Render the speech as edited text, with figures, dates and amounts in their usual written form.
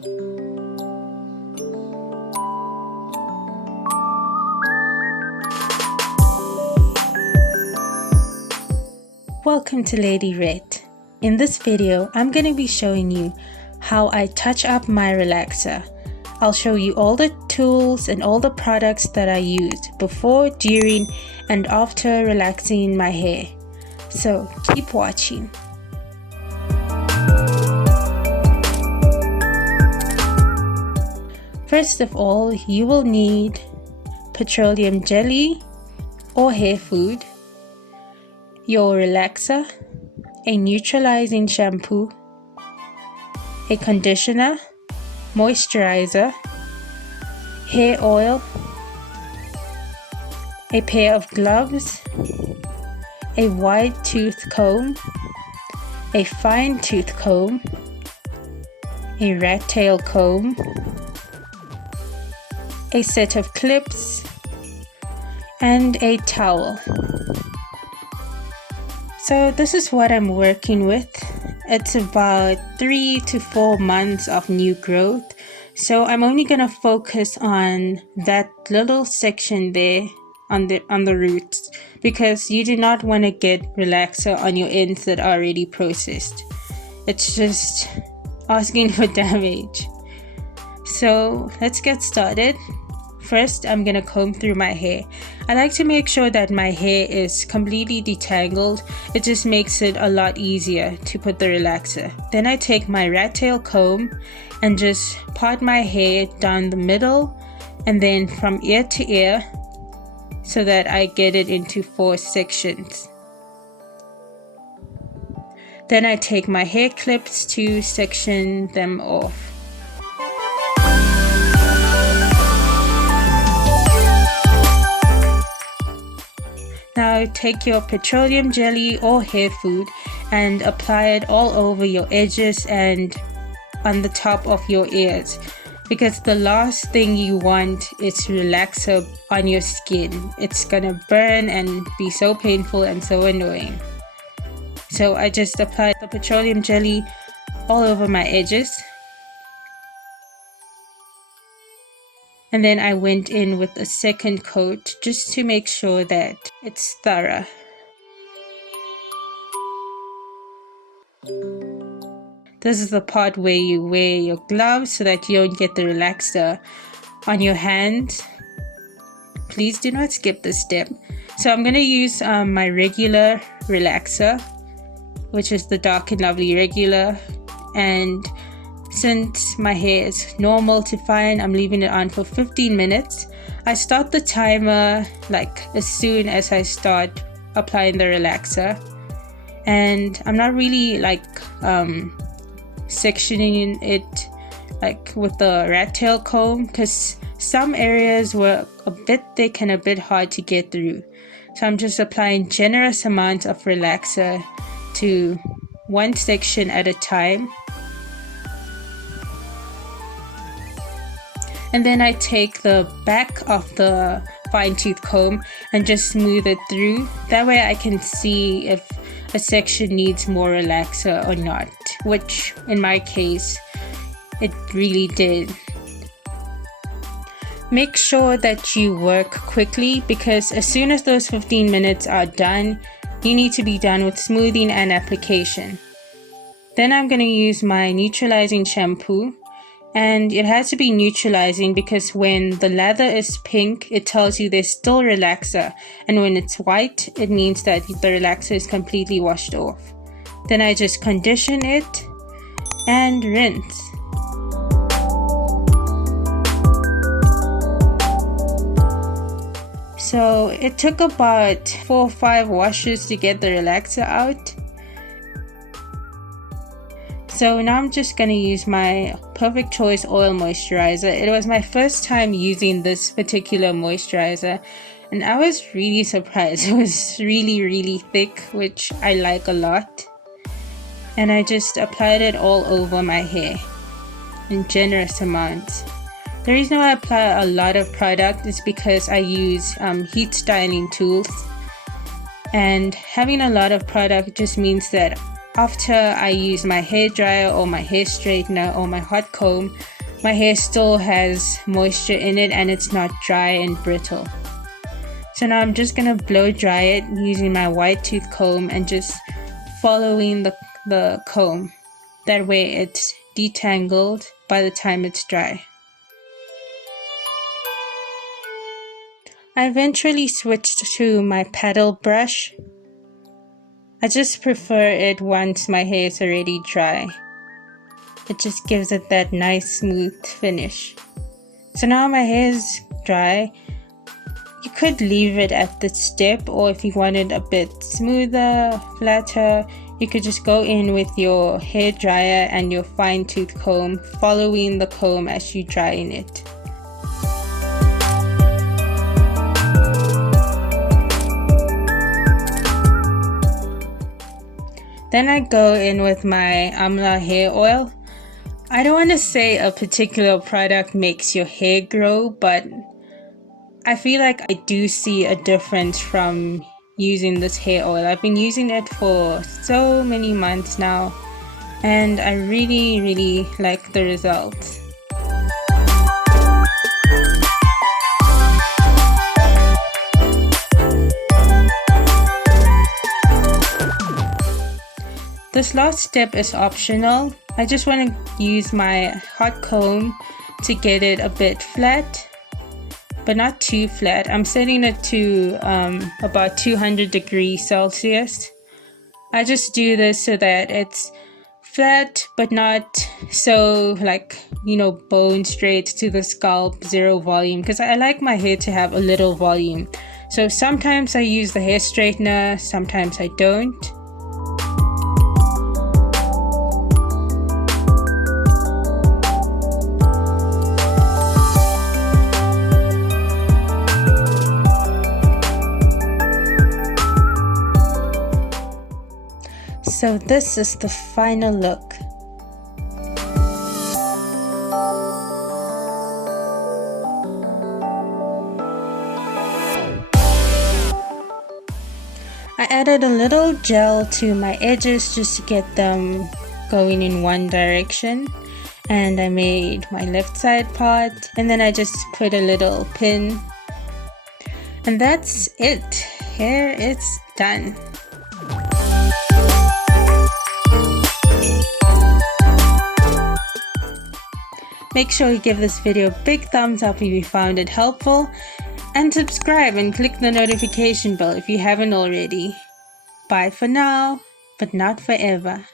Welcome to Lady Rette. In this video, I'm going to be showing you how I touch up my relaxer. I'll show you all the tools and all the products that I used before, during, and after relaxing my hair. So keep watching. First of all, you will need petroleum jelly or hair food, your relaxer, a neutralizing shampoo, a conditioner, moisturizer, hair oil, a pair of gloves, a wide tooth comb, a fine tooth comb, a rat tail comb, a set of clips, and a towel. So this is what I'm working with. It's about 3 to 4 months of new growth. So I'm only gonna focus on that little section there on the roots, because you do not want to get relaxer on your ends that are already processed. It's just asking for damage. So let's get started. First, I'm gonna comb through my hair. I like to make sure that my hair is completely detangled. It just makes it a lot easier to put the relaxer. Then I take my rat tail comb and just part my hair down the middle and then from ear to ear so that I get it into 4 sections. Then I take my hair clips to section them off. Now take your petroleum jelly or hair food and apply it all over your edges and on the top of your ears, because the last thing you want is relaxer on your skin. It's gonna burn and be so painful and so annoying. So I just applied the petroleum jelly all over my edges. And then I went in with a second coat just to make sure that it's thorough. This is the part where you wear your gloves so that you don't get the relaxer on your hands. Please do not skip this step. So I'm going to use my regular relaxer, which is the Dark and Lovely regular. And since my hair is normal to fine, I'm leaving it on for 15 minutes. I start the timer like as soon as I start applying the relaxer. And I'm not really like sectioning it like with the rat tail comb, because some areas were a bit thick and a bit hard to get through. So I'm just applying generous amounts of relaxer to one section at a time. And then I take the back of the fine tooth comb and just smooth it through. That way I can see if a section needs more relaxer or not, which in my case, it really did. Make sure that you work quickly, because as soon as those 15 minutes are done, you need to be done with smoothing and application. Then I'm going to use my neutralizing shampoo. And it has to be neutralizing, because when the lather is pink, it tells you there's still relaxer, and when it's white, it means that the relaxer is completely washed off. Then I just condition it and rinse. So it took about 4 or 5 washes to get the relaxer out. So now I'm just going to use my Perfect Choice Oil Moisturizer. It was my first time using this particular moisturizer, and I was really surprised. It was really thick, which I like a lot. And I just applied it all over my hair in generous amounts. The reason why I apply a lot of product is because I use heat styling tools. And having a lot of product just means that after I use my hair dryer or my hair straightener or my hot comb, my hair still has moisture in it and it's not dry and brittle. So now I'm just gonna blow dry it using my wide tooth comb and just following the comb. That way it's detangled by the time it's dry. I eventually switched to my paddle brush. I just prefer it once my hair is already dry. It just gives it that nice smooth finish. So now my hair is dry. You could leave it at this step, or if you want it a bit smoother, flatter, you could just go in with your hair dryer and your fine tooth comb, following the comb as you dry in it. Then I go in with my Amla hair oil. I don't want to say a particular product makes your hair grow, but I feel like I do see a difference from using this hair oil. I've been using it for so many months now, and I really like the results. This last step is optional. I just want to use my hot comb to get it a bit flat, but not too flat. I'm setting it to about 200 degrees Celsius. I just do this so that it's flat, but not so bone straight to the scalp, zero volume, because I like my hair to have a little volume. So sometimes I use the hair straightener, sometimes I don't. So this is the final look. I added a little gel to my edges just to get them going in one direction, and I made my left side part, and then I just put a little pin, and that's it. Here it's done. Make sure you give this video a big thumbs up if you found it helpful, and subscribe and click the notification bell if you haven't already. Bye for now, but not forever.